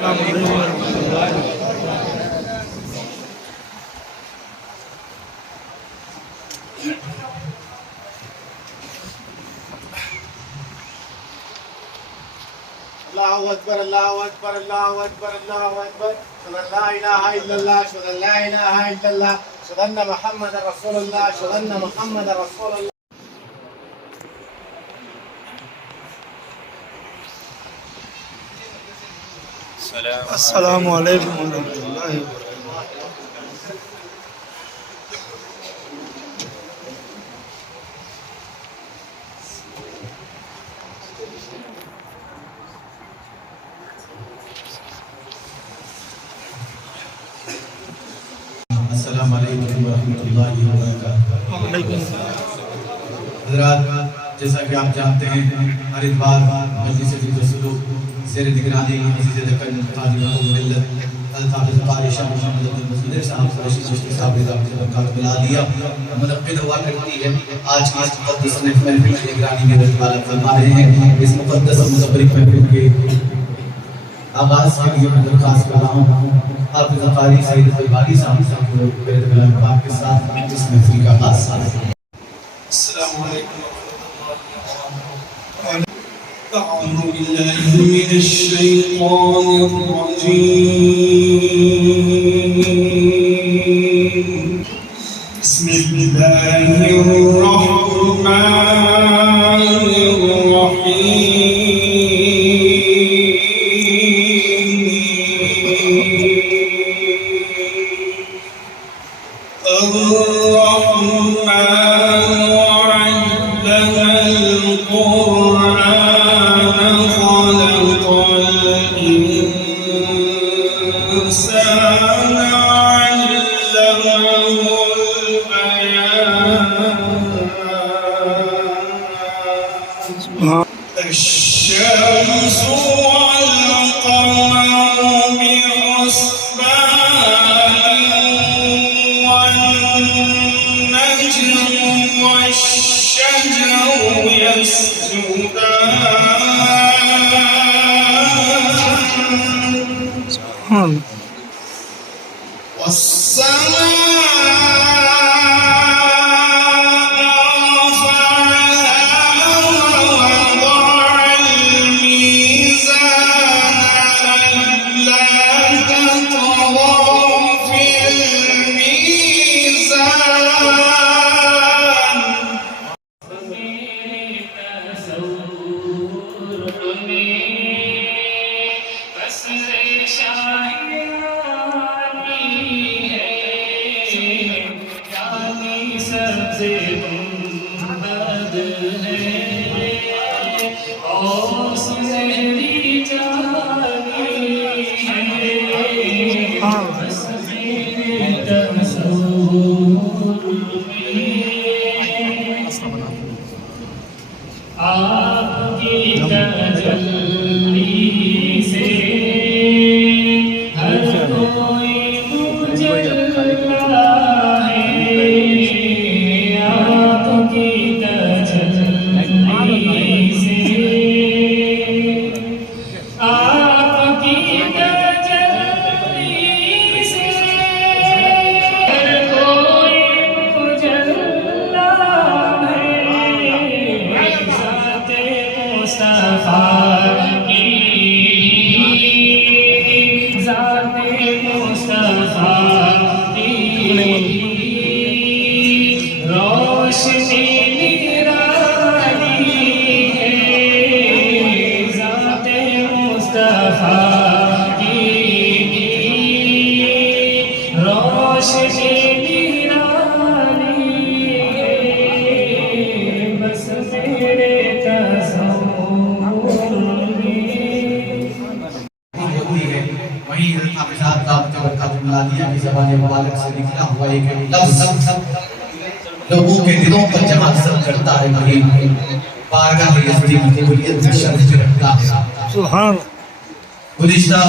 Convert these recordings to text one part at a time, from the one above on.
الله أكبر الله أكبر الله أكبر الله أكبر أشهد أن لا إله إلا الله أشهد أن لا إله إلا الله أشهد أن محمد رسول الله أشهد أن محمد رسول الله. السلام علیکم ورحمۃ اللہ وبرکاتہ. السلام علیکم ورحمۃ اللہ وبرکاتہ. حضرات، جیسا کہ آپ جانتے ہیں، ہر اتوار مجلس ذکر سلوک زیر نگرانی عزیز دکن قاضی ملت حضرت حافظ قاری شاہ محمد عبد المصدق صاحب رشید چشتی صاحب رضا برکات ملا دیا منعقد ہوا کرتی ہے. آج کی اس مقدس محفل کی نگرانی میں رضی اللہ فرما رہے ہیں. اس مقدس اور متبرک محفل کے آغاز کے لیے میں درخواست کر رہا ہوں حافظ قاری سید الباری صاحب کو میرے کلام پاک کے ساتھ اس محفل کا آغاز کریں. السلام علیکم. أعوذ بالله من الشيطان الرجيم. بسم الله الرحمن الرحيم. الرحمن علم القرآن خلق الإنسان علمه البيان. الشمس والقمر بحسبان والنجم والشجر يسجدان والسماء رفعها ووضع الميزان ألا تطغوا في الميزان. آپ کی تجلی سے ہر کوئی مجلا ہے. آپ کی تجلی سے آپ کی تجلی سے ہر کوئی مجلا ہے. مصطفیٰ کی ذات مصطفیٰ کی روشنی نورانی ہے. ذات مصطفیٰ کی روشنی نورانی ہے. بس میرے وہیں حضرت حافظ صاحب دعوت و برکات ملادیہ کی زبان مبارک سے نکلا ہوا ایک لفظ لوگوں کے دلوں پر جمع سب کرتا ہے. وہیں بارگاہ یزدی میں قبولیت میں شرف رکھتا ہے. سبحان. گزشتہ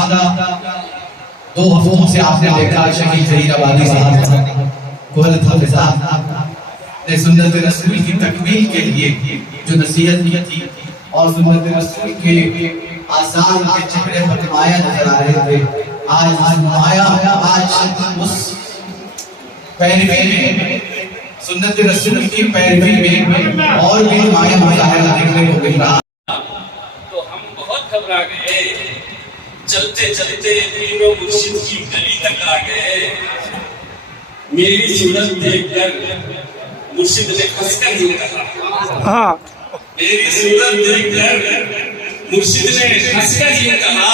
2 ہفتوں سے آپ نے دیکھا شہید ظہیر آبادی صاحب کو حضرت حافظ صاحب نے سنت رسول کی تکمیل کے لیے جو نصیحت کی تھی اور سنت رسول کے آثار کے چہرے پر نمایاں نظر آ رہے تھے. تھے، آج مایا آج اس پیروی میں، سنت رسول کی پیروی میں اور بھی مایا مظاہرہ دیکھنے کو مل رہا۔ تو ہم بہت گھبرا گئے، چلتے چلتے پیر و مرشد کی گلی تک آ گئے۔ میری صورت دیکھ کر مرشد نے ہنس کر یوں کہا، ہاں میری صورت دیکھ کر مرشد نے ہنس کر یوں کہا،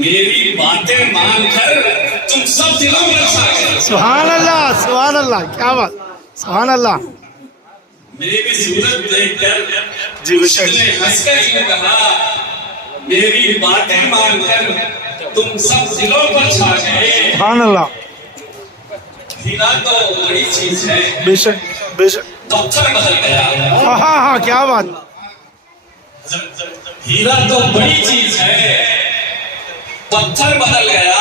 میری باتیں مان کر تم سب دلوں میں چھا گئے۔ سبحان اللہ، سبحان اللہ، کیا بات، سبحان اللہ۔ میری صورت دیکھ کر جی بے شک، مرشد نے ہنس کر یوں کہا، میری باتیں مان کر تم سب دلوں پر چھا گئے۔ سبحان اللہ، ہیرا تو بڑی چیز ہے، بے شک بے شک، پتھر بدل گیا۔ ہاں ہاں ہاں، کیا بات، ہیرا تو بڑی چیز ہے، پتھر بدل گیا۔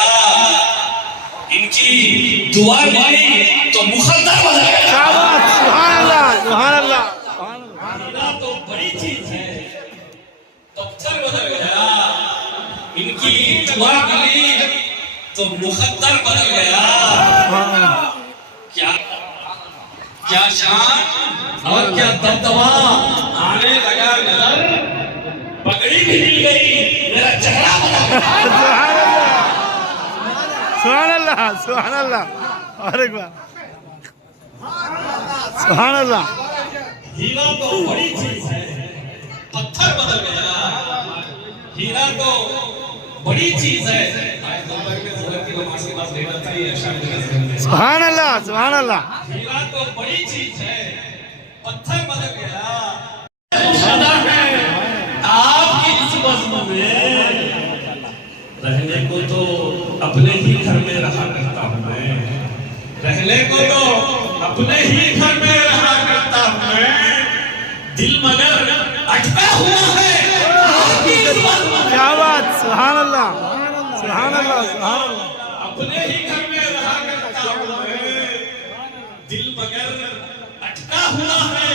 ان کی دعا ملی تو مخدر بدل گیا۔ کیا بات، سبحان اللہ، سبحان اللہ، سبحان اللہ۔ ہیرا تو بڑی چیز ہے، پتھر بدل گیا۔ ان کی دعا ملی تو مخدر بدل گیا۔ کیا شان اور کیا دبدبا آنے لگا نظر، پگڑی بھی مل گئی، میرا چہرہ بدل گیا۔ سبحان اللہ، سبحان اللہ، اور ایک بار، سبحان اللہ۔ ہیرا تو بڑی چیز ہے، پتھر بدل گیا۔ ہیرا تو بڑی چیز ہے۔ سبحان اللہ، سبحان اللہ۔ ہیرا تو بڑی چیز ہے، پتھر بدل گیا۔ خدا ہے آپ کی اس بزم میں، رہنے کو تو اپنے ہی گھر میں رہا کرتا ہوں میں، رہنے کو تو اپنے ہی گھر میں رہا کرتا ہوں میں، دل مگر اٹکا ہوا ہے آپ کی اس بزم میں۔ کیا بات، سبحان اللہ، سبحان اللہ، سبحان اللہ۔ اپنے ہی گھر میں رہا کرتا ہوں میں، دل مگر اٹکا ہوا ہے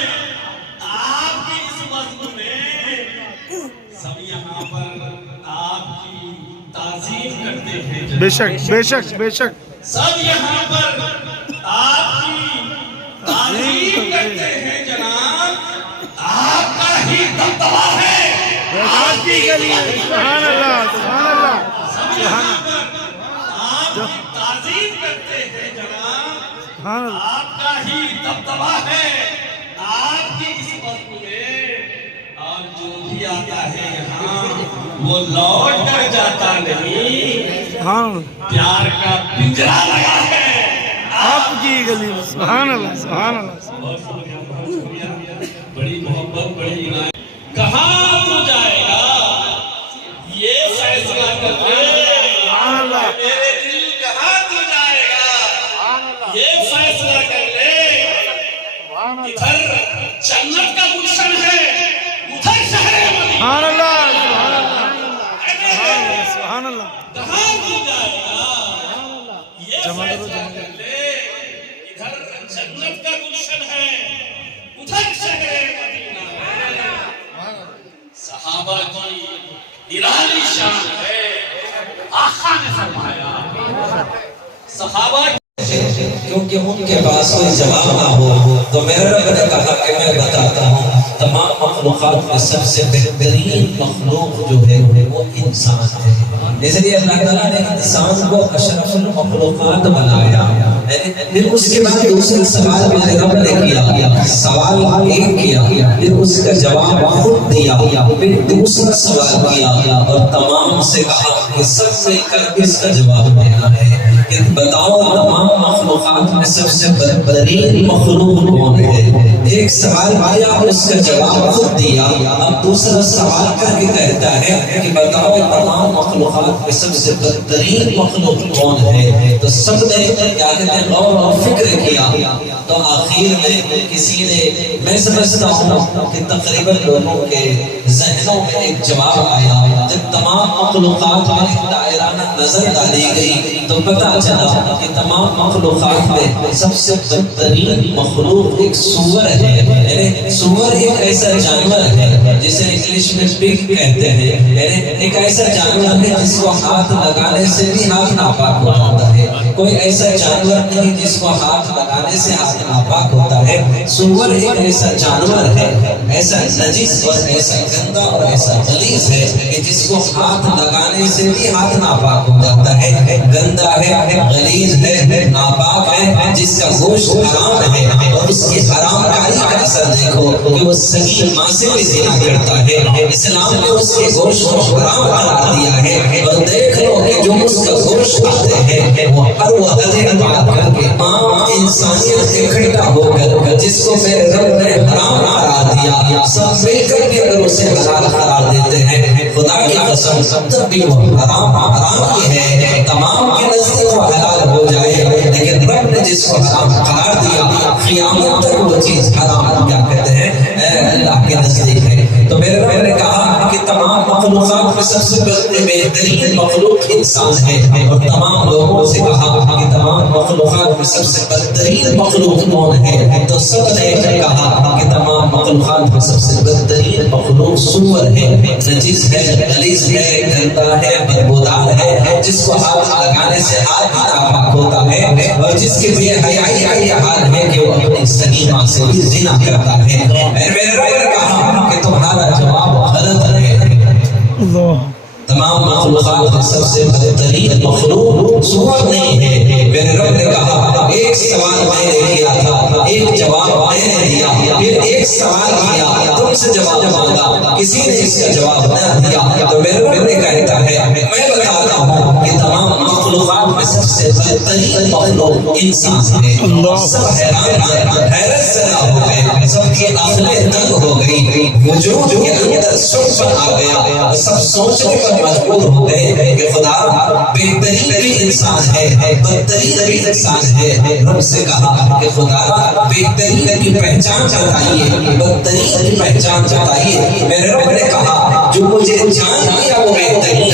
آپ کی اس بزم میں۔ سب یہاں پر آپ کی تعظیم کرتے ہیں، بے شک بے شک بے شک، سب یہاں پر آپ کی تعظیم کرتے ہیں جناب، آپ کا ہی دبدبا ہے آپ کی گلی میں، سبحان اللہ، سبحان اللہ، سب یہاں پر آپ کی تعظیم کرتے ہیں جناب، سبحان اللہ۔ آپ کا ہی دبدبا ہے آپ کی اس وقت میں، اور جو بھی آتا ہے یہاں وہ لوٹ کر جاتا نہیں، سبحان اللہ، پیار کا پنجرا لگا ہے آپ کی گلی میں، سبحان اللہ، سبحان اللہ۔ بہت شکریہ، بڑی محبت، بڑی عنایت۔ کہاں تو جائے گا یہ فیصلہ کر لے، سبحان اللہ، میرے دل کہاں تو جائے گا یہ فیصلہ کر لے۔ ادھر جنت کا گلشن ہے، ادھر شہر مدینہ، سبحان اللہ، سبحان اللہ، سبحان اللہ۔ کہاں تو جائے گا یہ فیصلہ کر لے۔ ادھر جنت کا گلشن ہے، ادھر شہر مدینہ ہے۔ صحابہ کی نرالی شان ہے، آقا نے فرمایا صحابہ کیونکہ ان کے پاس کوئی جواب نہ ہو تو میرے رب نے کہا کہ میں بتاتا ہوں تمام مخلوقات میں سب سے بہترین مخلوق جو ہے وہ انسان ہے، اس لیے اللہ تعالیٰ نے انسان کو اشرف المخلوقات بنایا۔ پھر اس کے بعد دوسرا سوال میرے رب نے کیا، سوال ایک کیا، پھر اس کا جواب خود دیا، پھر دوسرا سوال کیا اور تمام سے کہا کہ سب مل کر اس کا جواب دینا ہے کہ بتاؤ تمام مخلوقات میں سب سے بہترین مخلوق کون ہے۔ ایک سوال کیا، اس کا جواب خود دیا، اب دوسرا سوال کر کے کہتا ہے کہ بتاؤ تمام مخلوقات میں سب سے بہترین مخلوق کون ہے۔ تو سب نے کیا کہتے ہیں غور و فکر کیا، تو آخر میں کسی نے، میں سمجھتا ہوں کہ تقریباً لوگوں کے ذہنوں میں ایک جواب آیا، جب تمام مخلوقات میں دائرہ نظر ڈالی گئی تو پتہ چلا کہ تمام مخلوقات میں سب سے بہترین مخلوق ایک سور ہے. یعنی سور ایک ایسا جانور ہے جسے انگلش میں پگ کہتے ہیں. یعنی ایک ایسا جانور ہے جس کو ہاتھ لگانے سے بھی ہاتھ ناپاک ہو جاتا ہے. کوئی ایسا جانور نہیں جس کو ہاتھ لگانے سے ہاتھ ناپاک ہوتا ہے. سور ایک ایسا جانور ہے، ایسا نجس اور ایسا گندا اور ایسا غلیظ ہے کہ جس کو ہاتھ لگانے سے بھی ہاتھ ناپاک ہو جاتا ہے. گندا ہے، غلیظ ہے، ناپاک ہے، جس کا گوشت حرام ہے. اور اس کی حرام کاری کا اثر دیکھو کہ وہ صحیح ماں سے بھی زنا کرتا ہے. اسلام نے اس کے گوشت کو حرام قرار دیا ہے. اور دیکھ لو کہ جو اس کا گوشت کھاتے ہیں وہ ہر وہ بات کر کے تمام انسانیت اکٹھا ہو کر جس کو میرے رب نے حرام قرار دیا سب مل کر کے اگر اسے حلال قرار دیتے ہیں خدا کی قسم تب بھی وہ حرام ہی ہے. تمام کے نزدیک وہ حلال ہو جائے لیکن رب نے جس کو حرام قرار دیا قیامت تک وہ چیز حرام کیا کہتے ہیں اللہ کے نزدیک ہے. تو میرے رب نے کہا کہ تمام مخلوقات میں سب سے بہترین مخلوق انسان ہے. اور تمام لوگوں سے کہا کہ تمام مخلوقات میں سب سے بہترین مخلوق کون ہے؟ تو سب نے کہا کہ تمام مخلوقات میں سب سے بہترین مخلوق سور ہے. نجس ہے، غلیظ ہے، گندا ہے، بدبودار ہے، جس کو ہاتھ لگانے سے ہاتھ ناپاک ہوتا ہے اور جس کے بے حیائی کا یہ حال ہے کہ وہ اپنی صحیح ماں سے بھی زنا کرتا ہے. میرے رب نے کہا کہ تمہارا جواب غلط ہے. تمام مخلوقات میں سب سے بہترین مخلوق سور نہیں ہے. میرے رب نے کہا ایک سوال میں نے کیا تھا، ایک جواب میں نے دیا، پھر ایک سوال کیا، تم سے جواب مانگا، کسی نے اس کا جواب نہ دیا. تو میرے رب نے کہتا ہے میں بتاتا ہوں کہ تمام مخلوقات میں سب سے بہترین مخلوق انسان ہے. سب حیرت زدہ ہو گئے، سب کی عقلیں تنگ ہو گئی، وجود کے اندر سکون آ گیا. سب سوچنے پر مجبور ہو گئے کہ خدا بہترین بھی انسان ہے، بدترین بھی انسان ہے. رب سے کہا کہ خدا بہترین کی پہچان بتائیے، بدترین کی پہچان بتائیے. میرے رب نے کہا جو مجھے جان لیا وہ بہترین ہے،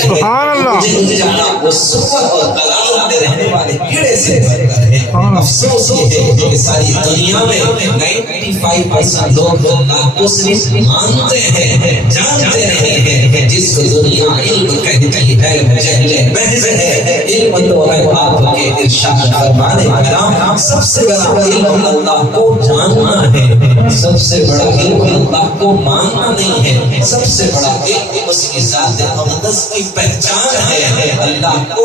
مجھے نہیں جانا وہ سفر اور دلال میں رہنے والے کیڑے سے بہتر ہے. افسوس یہ ہے کہ ساری دنیا میں 95% لوگ اللہ کو صرف مانتے ہیں، جانتے نہیں ہیں. جس کو دنیا علم کہتی ہے جہل محض ہے. علم تو ہے آپ کے ارشاد فرمانے کرام سب سے بڑا علم اللہ کو جاننا ہے، سب سے بڑا علم اللہ کو ماننا نہیں ہے. سب سے بڑا علم اس کی ذات اقدس کی پہچان ہے. اللہ کو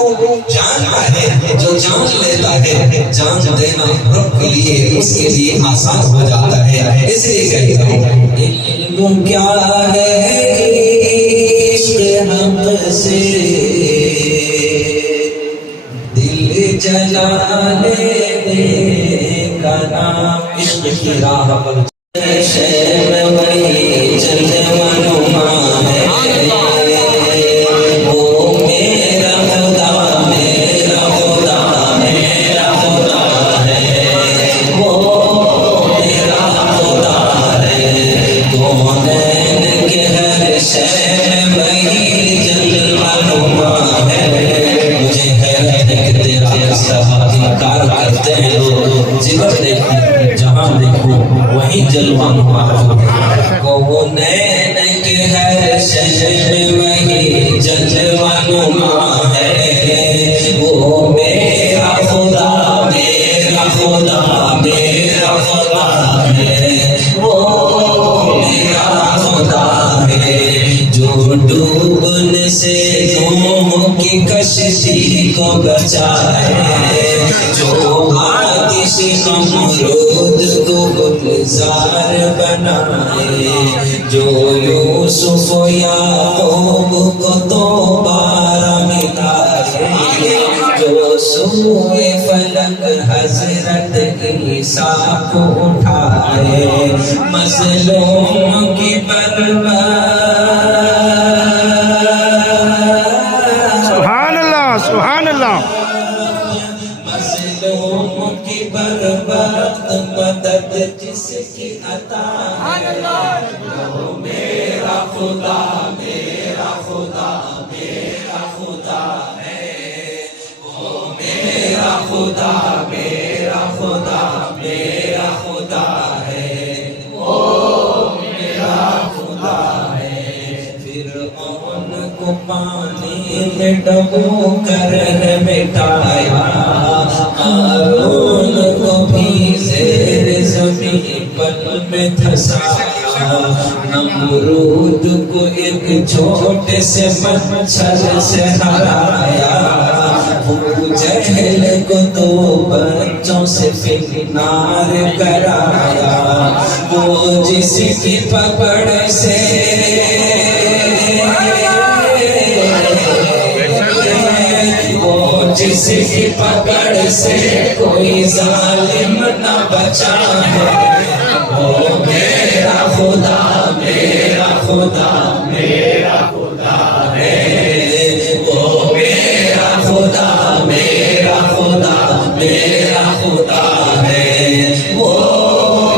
جاننا ہے، جو جان لیتا ہے جان دینا رب کے لیے اس کے لیے آسان ہو جاتا ہے. اس لیے کہتا ہوں علم کیا ہے حق سے دل جلانے کا نام عشق کی راہ پر شہر وہی چلنے ونما ہے. وہ میرا خدا میرا خدا میرا خدا ہے، وہ میرا خدا ہے. کونین کے ہر شہر وہی جلوہ نما ہے. مجھے حیرت ہے کہ تیرا انکار کرتے ہیں لوگ. جدھر دیکھو جہاں دیکھو وہی جلوہ نما ہے. کونین کے ہر شہر وہی جلوہ نما ہے. وہ میرا خدا میرا خدا میرا خدا ہے، وہ میرا خدا ہے. جو ڈوبنے سے نوح کی کشتی کو بچائے، جو آتش نمرود کو گلزار بنائے، جو یوسف و یعقوب کو دوبارہ ملائے، جو سوئے فلک حضرت عیسیٰ کو اٹھائے. مظلوم کی سبحان اللہ سبحان اللہ. مظلوم کی برباد مدد جس کی عطا ہے. وہ میرا خدا میرا خدا میرا خدا ہے. خدا میرا خدا میرا خدا ہے وہ میرا خدا ہے فرعون کو پانی میں ڈبو کر مٹایا قارون کو بھی زیر زمین پل میں دھسایا نمرود کو ایک چھوٹے سے مچھر سے ہرایا ابو جہل کو دو بچوں سے فنار کرایا وہ جس کی پکڑ سے وہ جس کی پکڑ سے کوئی ظالم نہ بچا ہے وہ میرا خدا میرا خدا میرا خدا ہے وہ میرا خدا میرا خدا میرا خدا ہے وہ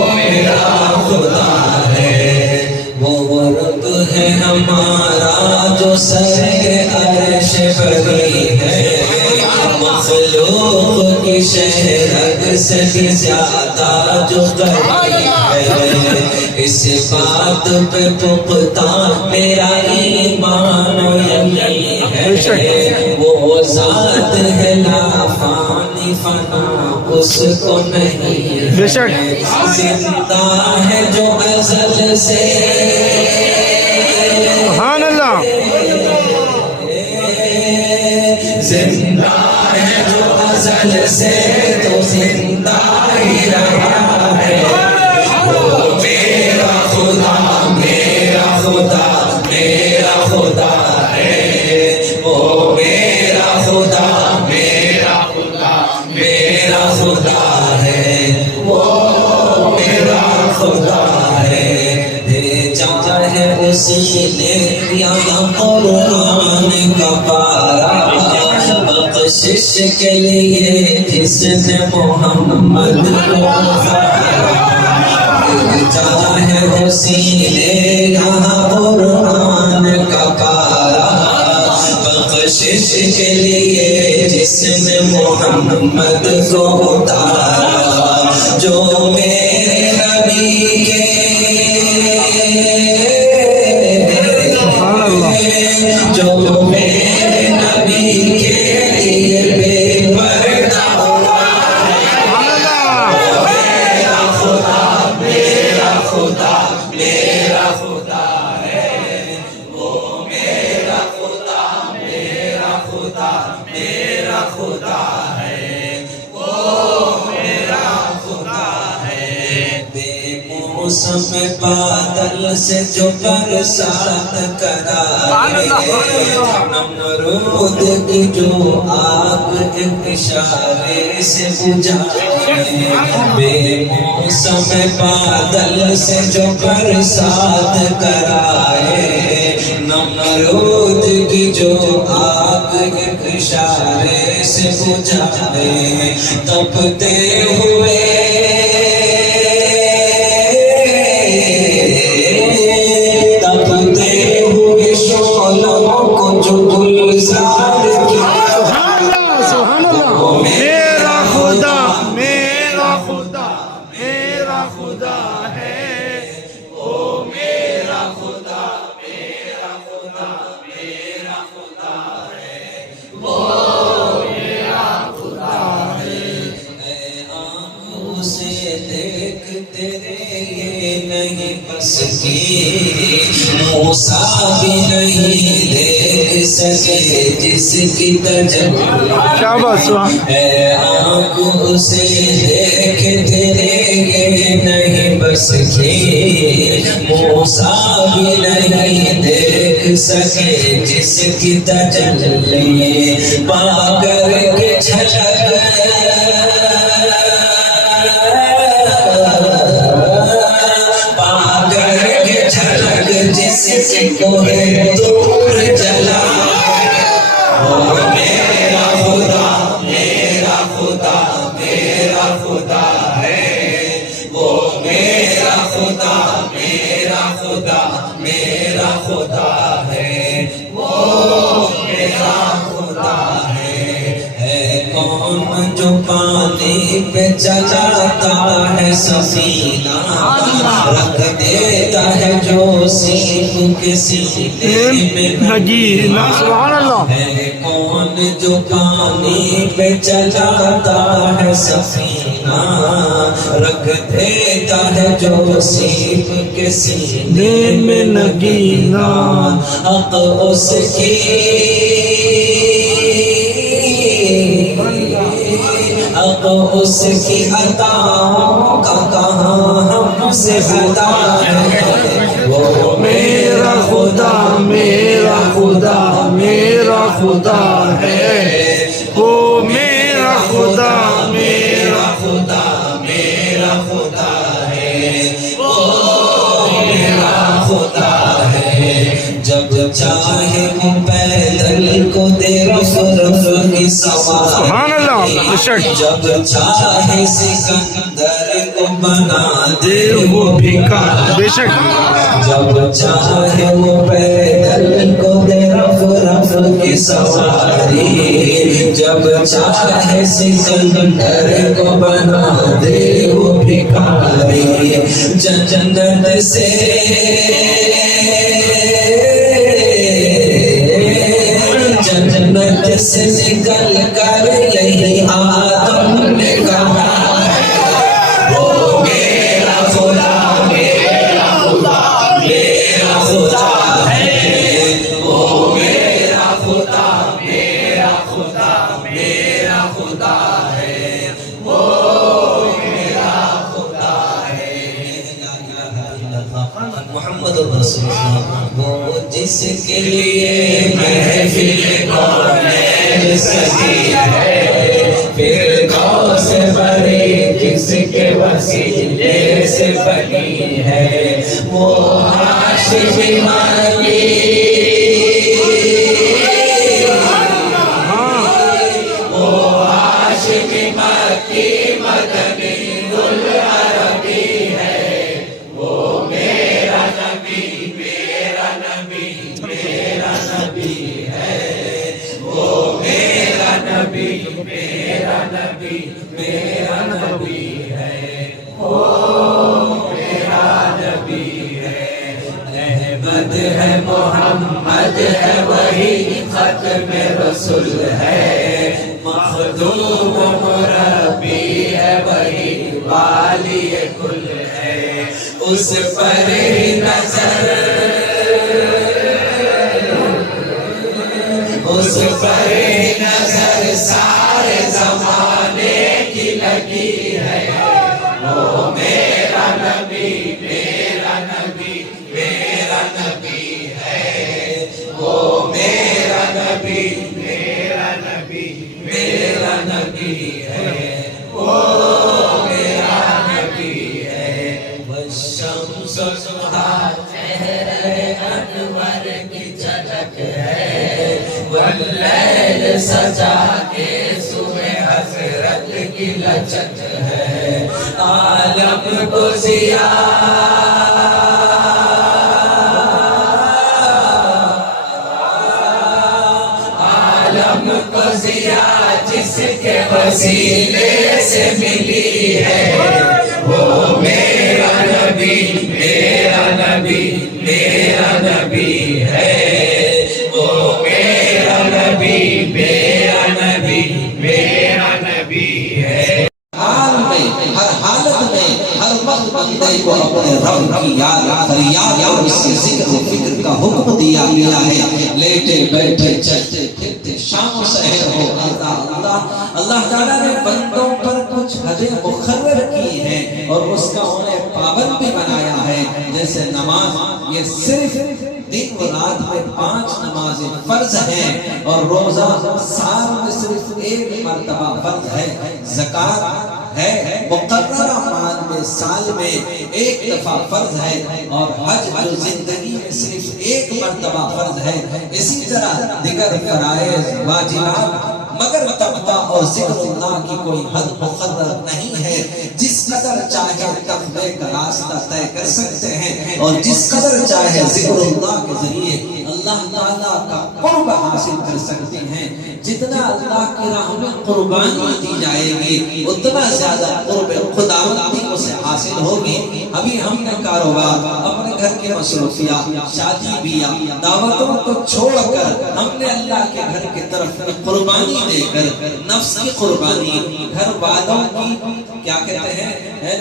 میرا خدا ہے وہ ورد ہے ہمارا جو سر عرش بری ہے مخلوق کی شہرت سے بھی زیادہ جو قریب ہے اس بات پہ پختہ میرا ایمان و یقین ہے وہ ذات ہے لا فانی فنا اس کو نہیں ہے زندہ ہے جو ازل سے سبحان اللہ زندہ ہے جو ازل سے تو زندہ ہی رہا ہے وہ میرا خدا میرا خدا میرا خدا ہے وہ میرا خدا میرا خدا میرا خدا ہے وہ میرا خدا ہے بھیجا ہے اسی نے یہاں قرآن کا پارا بخشش کے لیے جس نے محمد کو بھیجا ہے اسی نے یہاں قرآن کا پارا بخشش کے لیے جس نے محمد کو اتارا جو میرے نبی کے جو میرے نبی کے لیے بے پردہ ہوا میرا خدا میرا خدا میرا خدا ہے وہ میرا خدا میرا خدا میرا خدا ہے وہ میرا خدا ہے بے موسم بادل سے جو برسات کرائے نمرود کی جو آگ ایک اشارے سے بجھائے بے موسم بادل سے جو برسات کرائے نمرود کی جو آگ ایک اشارے سے بجھائے تپتے ہوئے تپتے ہوئے شعلوں کو جو گلزار کیا سبحان اللہ میرا خدا میرا خدا میرا خدا ہے او میرا خدا میرا خدا میرا خدا ہے وہ میرا خدا ہے اے آنکھوں سے دیکھ تیرے یہ نہیں بس کی موسیٰ بھی نہیں دیکھ سکے جس کی تجلی شاباش اے آنکھوں سے دیکھ تیرے یہ نہیں بس کی موسیٰ بھی نہیں دیکھ سکے جس کی تجلی پا کر کے جھلک پا کر کے جھلک جس کو ہے دور جلا وہ میرا خدا میرا خدا میرا خدا ہے وہ میرا خدا میرا خدا میرا خدا ہے وہ میرا خدا ہے کون جو پہ چلاتا ہے سفینہ رکھ دیتا ہے جو سیخ کے سینے میں نگینا سبحان اللہ ہے کون جو پانی پہ چلاتا ہے سفینہ رکھ دیتا ہے جو سیخ کے سینے میں نگینا حق اس کی حق اس کی عطاؤں کا کہاں ہم سے خطا ہے وہ میرا خدا میرا خدا میرا خدا ہے وہ میرا خدا میرا خدا میرا خدا ہے وہ میرا خدا ہے جب چاہے وہ پیدل کو دے رف کی سواری سبحان اللہ جب چاہے سکندر کو بنا دے وہ بھیکار بے شک جب چاہے وہ پیدل کو دے رف کی سواری جب چاہے سکندر کو بنا دے وہ بھیکاری جنت سے جنت سے نکل کر یہی آدم نے کہا وہ میرا خدا میرا خدا میرا خدا ہے وہ میرا خدا میرا خدا میرا خدا ہے وہ میرا خدا ہے محمد رسول اللہ وہ جس کے لیے محفل کونین سجی ہے پھر گاؤں سے بڑی جس کے وسیلے سے بنی ہے وہ ہاشمی مکی وہ ہاشمی مکی مدنی العربی ہے وہ میرا نبی میرا نبی میرا نبی ہے وہ میرا نبی میرا نبی میرا نبی ہے وہ میرا نبی ہے احمد ہے محمد ہے وہی ختم رسول ہے مخدوم مربی ہے وہی والی کل ہے اس پر ہی نظر اس پر ہی نظر سارے زمانے کی لگی ہے وہ میرا نبی میرا نبی میرا نبی ہے وہ میرا نبی میرا نبی میرا نبی ہے وہ میرا نبی ہے والشمس ضحیٰ چہرے انور کی جھلک ہے واللیل سجا کے صبح حضرت کی لچک ہے عالم کو ضیاء عالم کو ضیاء جس کے وسیلے سے ملی ہے وہ میرا نبی میرا نبی میرا نبی ہے وہ میرا نبی میرا نبی میرا نبی ہے حال میں ہر حالت میں ہر وقت بندے کو اپنے رب کی یاد فریاد اور اس کے ذکر و فکر کا حکم دیا گیا ہے لیٹے بیٹھے چلتے پھرتے شام و سحر ہو اللہ تعالیٰ نے بندوں پر کچھ حدیں مقرر کی ہیں اور اس کا انہیں پابند بھی بنایا ہے جیسے نماز یہ صرف دن و رات میں 5 نمازیں فرض ہیں اور روزہ سال میں صرف 1 مرتبہ فرض ہے زکوٰۃ ہے مقررہ مال میں سال میں 1 دفعہ فرض ہے اور حج جو زندگی میں صرف 1 مرتبہ فرض ہے اسی طرح دیگر فرائض واجبات مگر تقویٰ اور ذکر اللہ کی کوئی حد مقرر نہیں ہے جس قدر چاہے تقویٰ کا راستہ طے کر سکتے ہیں اور جس قدر چاہے ذکر اللہ کے ذریعے اللہ اللہ تعالیٰ کا قرب حاصل کر سکتے ہیں. جتنا اللہ کی راہ میں قربانی دی جائے گی اتنا زیادہ قرب خداوندی اسے حاصل ہوگی. ابھی ہم نے کاروبار، اپنے گھر کی مصروفیات، شادی بیاہ، دعوتوں کو چھوڑ کر ہم نے اللہ کے گھر کی طرف قربانی دے کر نفس کی قربانی، گھر والوں کی کیا کہتے ہیں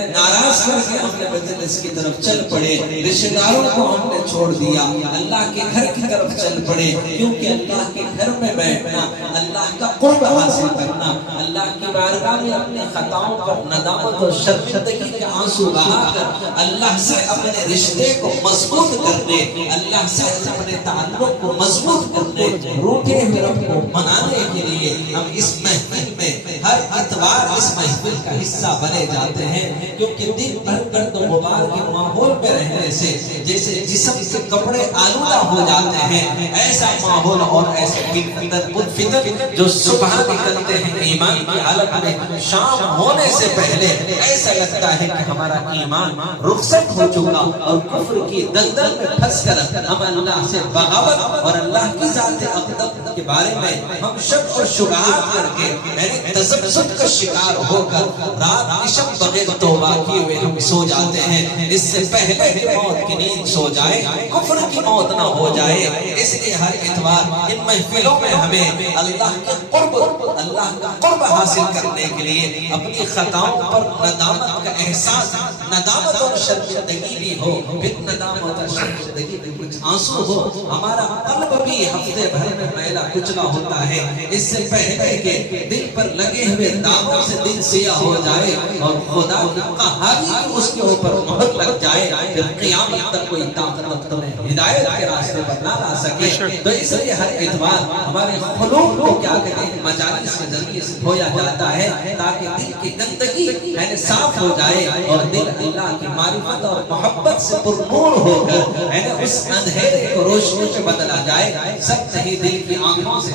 ناراض کر کے ہم نے مجلس کی طرف چل پڑے، رشتہ داروں کو ہم نے چھوڑ دیا، اللہ کے گھر کی طرف چل پڑے. کیونکہ اللہ کے گھر میں بیٹھنا، اللہ کا قرب حاصل کرنا، اللہ کی بارگاہ میں اپنی خطاؤں پر ندامت اور شرمندگی کے آنسو بہا کر اللہ سے اپنے رشتے کو مضبوط کرنے، اللہ سے اپنے تعلق کو مضبوط کرنے، روٹے ہوئے رب کو منانے کے لیے ہم اس محفل میں ہر اتوار اس محفل کا حصہ بنے جاتے ہیں. کیونکہ دن بھر گرد و غبار کے ماحول میں رہنے سے جیسے جسم کے کپڑے آلودہ ہو جاتے ہیں، ایسا ماحول اور ایسے فطر جو صبح نکلتے ہیں ایمان کی حالت میں، شام ہونے سے پہلے ایسا لگتا ہے کہ ہمارا ایمان رخصت ہو چکا اور کفر کی دلدل میں پھنس کر ہم اللہ سے بغاوت اور اللہ کی ذات اقدس کے بارے میں ہم شک اور شبہات کر کے تذبذب کا شکار ہو کر رات کی شب بغیر توبہ کیے ہوئے ہم سو جاتے ہیں. اس سے پہلے کہ موت کی نیند سو جائے، کفر کی موت نہ ہو جائے. اس لیے ہر اتوار ان محفلوں میں ہمیں اللہ کے قرب، اللہ کا قرب حاصل کرنے کے لیے اپنی خطاؤں پر ندامت کا احساس، ندامت اور شرمندگی بھی ہو، پھر ندامت اور شرمندگی میں کچھ آنسو ہو. ہمارا قلب بھی ہفتے بھر میں میلا کچلا ہوتا ہے. اس سے پہلے کہ دل پر لگے ہوئے داغوں سے دل سیاہ ہو جائے اور خدا کی قہاری اس کے اوپر مہر لگ جائے، پھر قیامت تک کوئی طاقت تمہیں ہدایت کے راستے پر نہ لا سکے. تو اس لیے ہر اتوار ہمارے قلوب کو کیا کہتے ہیں مجالس کے ذریعے سے دھویا جاتا ہے تاکہ دل کی گندگی یعنی صاف ہو جائے اور دل اللہ کی معرفت اور محبت سے پرنور ہو کر یعنی اس اندھیرے کو روشنی میں بدلا جائے. سب نہیں دل کی آنکھوں سے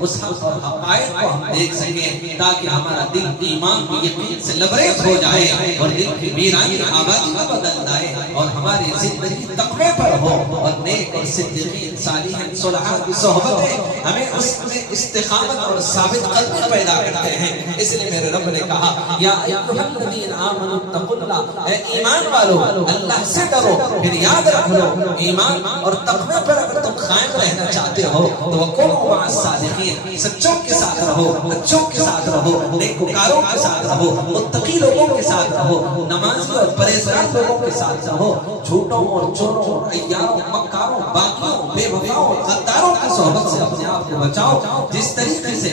اس حق اور حقائق کو ہم دیکھ سکیں تاکہ ہمارا دل ایمان کی یقین سے لبریز ہو جائے اور دل کی ویرانی آبادی کا بدل جائے اور ہماری زندگی تقوی پر ہو اور نیک اور صدیقین صالحین صلحاء کی صحبتیں ہمیں اس میں استقامت اور ثابت قدمی پیدا کرتے ہیں. اس لیے میرے رب نے کہا یا ایھا الذین آمنوا اتقوا اللہ، اے ایمان والو اللہ سے ڈرو. پھر یاد رکھ لو ایمان اور تقوی پر اگر تم قائم رہنا چاہتے ہو تو وکونوا مع الصادقین، سچوں کے ساتھ رہو، اچھوں کے ساتھ رہو، نیکوکاروں کے ساتھ رہو، متقی لوگوں کے ساتھ رہو، نمازی اور پرہیزگار لوگوں کے ساتھ رہو. جھوٹوں اور چوروں اور عیاروں، مکاروں، باغیوں، بے وفاؤں اور غداروں کی صحبت سے اپنے آپ کو بچاؤ. جس طریقے سے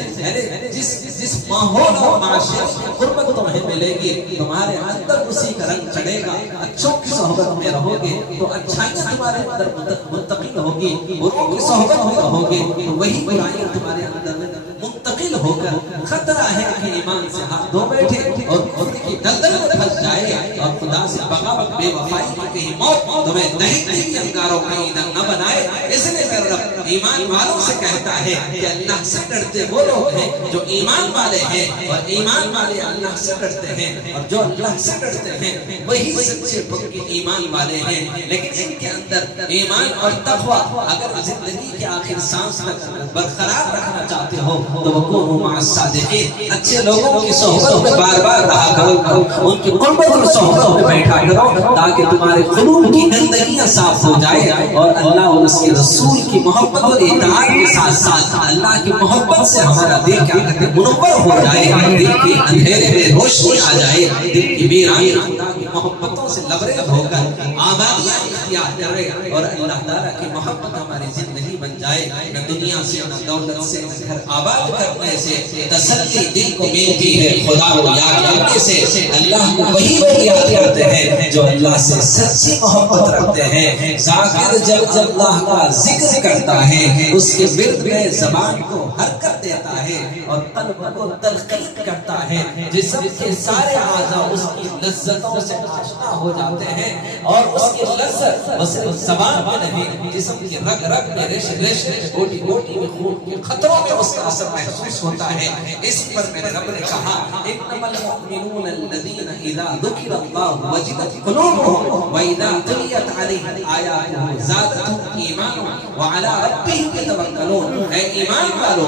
جس ماحول اور معاشرے کی قربت تمہیں ملے گی تمہارے اندر اسی کا رنگ چڑھے گا. اچھوں کی صحبت میں رہو گے تو اچھائیاں تمہارے اندر منتقل ہوگی، بروں کی صحبت میں رہو گے تو وہی برائیاں تمہارے اندر منتقل ہو کر خطرہ ہے کہ ایمان سے ہاتھ دھو بیٹھے اور خود کی دلدل میں پھنس جائے اور خدا سے بغاوت بے وفائی کی کہیں موت تمہیں نہیں انگاروں کا ایندھن نہ بنائے. اس لیے میرا رب ایمان والوں سے کہتا ہے کہ اللہ سے ڈرتے وہ لوگ ہیں جو ایمان والے ہیں اور ایمان والے اللہ سے ڈرتے ہیں اور جو اللہ سے ڈرتے ہیں وہی سچے پکے ایمان والے ہیں. لیکن ان کے اندر ایمان اور تقوی اگر زندگی کے آخر سانس تک برقرار رکھنا چاہتے ہو تو وکونوا مع الصادقین، اچھے لوگوں کی صحبت میں بار بار رہا کرو، ان کی قربت اور صحبت میں بیٹھا کرو تاکہ تمہارے قلوب کی گندگیاں صاف ہو جائے اور اللہ اور اس کے رسول کی محبت اور اطاعت کے ساتھ ساتھ اللہ کی محبت سے ہمارا دل کیا کہتے ہیں منور ہو جائے، دل کے اندھیرے میں روشنی آ جائے، دل کی ویرانی اللہ کی محبتوں سے لبریز ہو کر آبادیاں اختیار کرے اور اللہ تعالیٰ کی محبت ہماری زندگی بن جائے. نہ دنیا سے نہ دولت سے نہ گھر آباد کرنے سے تسلی دل کو ملتی ہے، خدا کو یاد کرنے سے اللہ کو وہی یاد کرتے ہیں جو اللہ سے سچی محبت رکھتے ہیں. ذاکر جب اللہ کا ذکر کرتا ہے اس کے ورد میں زبان کو حرکت دیتا ہے اور قلب کو تلقین کرتا ہے. جسم کے سارے اعضاء اس کی لذتوں سے آشنا ہو جاتے ہیں اور اس کی لذت صرف زبان میں نہیں، جسم کی رگ رگ میں رش رش گوٹی گوٹی میں خون کے خطروں میں اس کا اثر محسوس ہوتا ہے. اس پر میرے رب نے کہا انما المؤمنون الذين اذا ذكر الله وجلت قلوبهم واذا تليت علیہ آیاتہ زادتہم ایمانا وعلی ربہم یتوکلون۔ اے ایمان والو،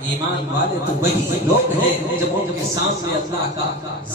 ایمان والے تو وہی لوگ ہیں جب ان کے سامنے اللہ کا